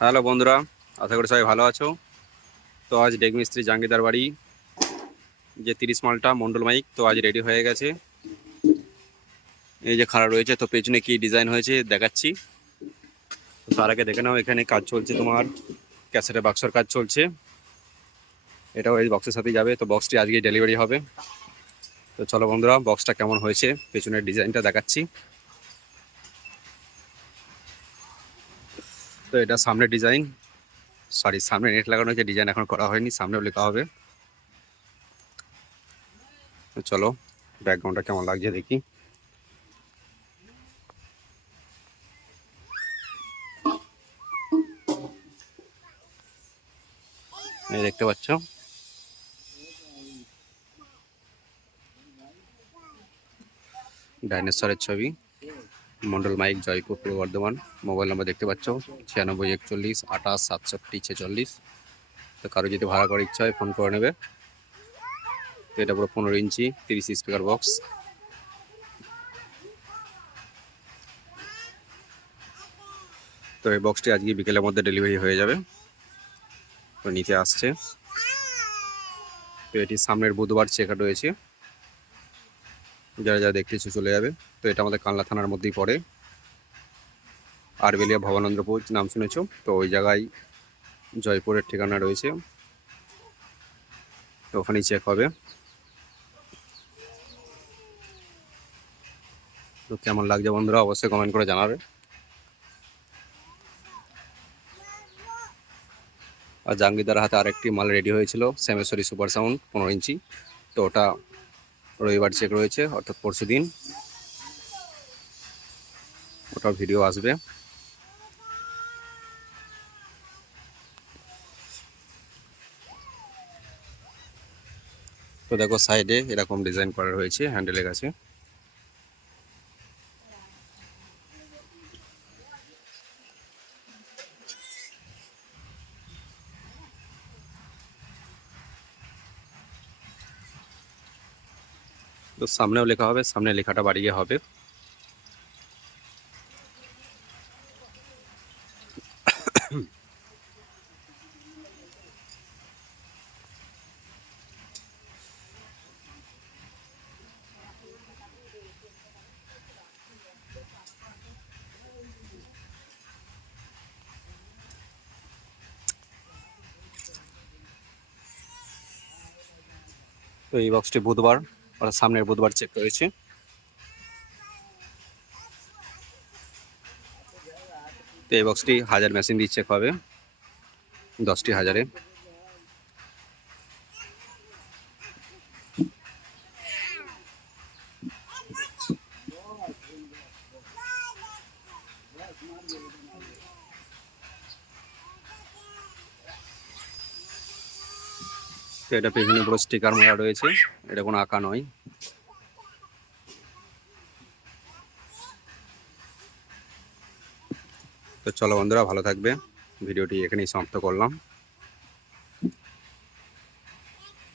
Hello বন্ধুরা, আশা করি সবাই ভালো আছো। তো আজ ডেক মিস্ত্রি জাঙ্গিদার বাড়ি, যে তিরিশ মালটা মন্ডল মাইক, তো আজ রেডি হয়ে গেছে। এই যে খাড়া রয়েছে, তো পেছনে কি ডিজাইন হয়েছে দেখাচ্ছি। তো তার আগে দেখে নাও, এখানে কাজ চলছে তোমার, ক্যাসেটের বাক্সর কাজ চলছে। এটাও এই বক্সের সাথেই যাবে, তো বক্সটি আজকে ডেলিভারি হবে। তো চলো বন্ধুরা বক্সটা কেমন হয়েছে, পেছনের ডিজাইনটা দেখাচ্ছি। তো এটা সামনে ডিজাইন সরি সামনে নেট লাগানো হয়েছে ডিজাইন এখন করা হয়নি, সামনেও লেখা হবে। চলো ব্যাকগ্রাউন্ডটা কেমন লাগছে দেখি। দেখতে পাচ্ছ? ডাইনোসরের ছবি। মন্ডল মাইক, জয়পুর পূর্ব বর্ধমান, মোবাইল নাম্বার দেখতে পাচ্ছ, ছিয়ানব্বই, একচল্লিশ, আঠাশ, সাতষট্টি, ছেচল্লিশ। তো কারও যদি ভাড়া করার ইচ্ছা হয় ফোন করে নেবে। তো এটা পুরো পনেরো ইঞ্চি, তিরিশ স্পিকার বক্স তো এই বক্সটি আজকে বিকেলের মধ্যে ডেলিভারি হয়ে যাবে। তো নিতে আসছে। তো এটি সামনের বুধবার চেক রয়েছে। যারা যারা দেখতে ইচ্ছে চলে যাবে, তো এটা আমাদের কানলা থানার মধ্যেই পড়ে। আরবেলিয়া ভবানন্দ্রপুর, নাম শুনেছো? তো ওই জায়গায় জয়পুরের ঠিকানা রয়েছে। তো ওখানেই চেক হবে। তো কেমন লাগছে বন্ধুরা, অবশ্যই কমেন্ট করে জানাবে। আর জাঙ্গিদার হাতে আরেকটি মাল রেডি হয়েছিল শ্যামেশ্বরী সুপার সাউন্ড পনেরো ইঞ্চি। তো ওটা রবিবার চেক রয়েছে, অর্থাৎ পরশু দিন। ওটার ভিডিও আসবে। তো দেখো সাইডে এরকম ডিজাইন করা রয়েছে হ্যান্ডেলের কাছে। তো সামনেও লেখা হবে সামনে লেখাটা বাড়িয়ে হবে। তো এই বক্সটি বুধবার। অর্থাৎ সামনের বুধবার চেক করেছে। তো এই বক্সটি হাজার মেশিন দিয়ে চেক হবে, দশটি হাজারে। তো এটা পেছনে পুরো স্টিকার মারা রয়েছে। এটা কোনো আঁকা নয়। তো চলো বন্ধুরা, ভালো থাকবে। ভিডিওটি এখানেই সমাপ্ত করলাম।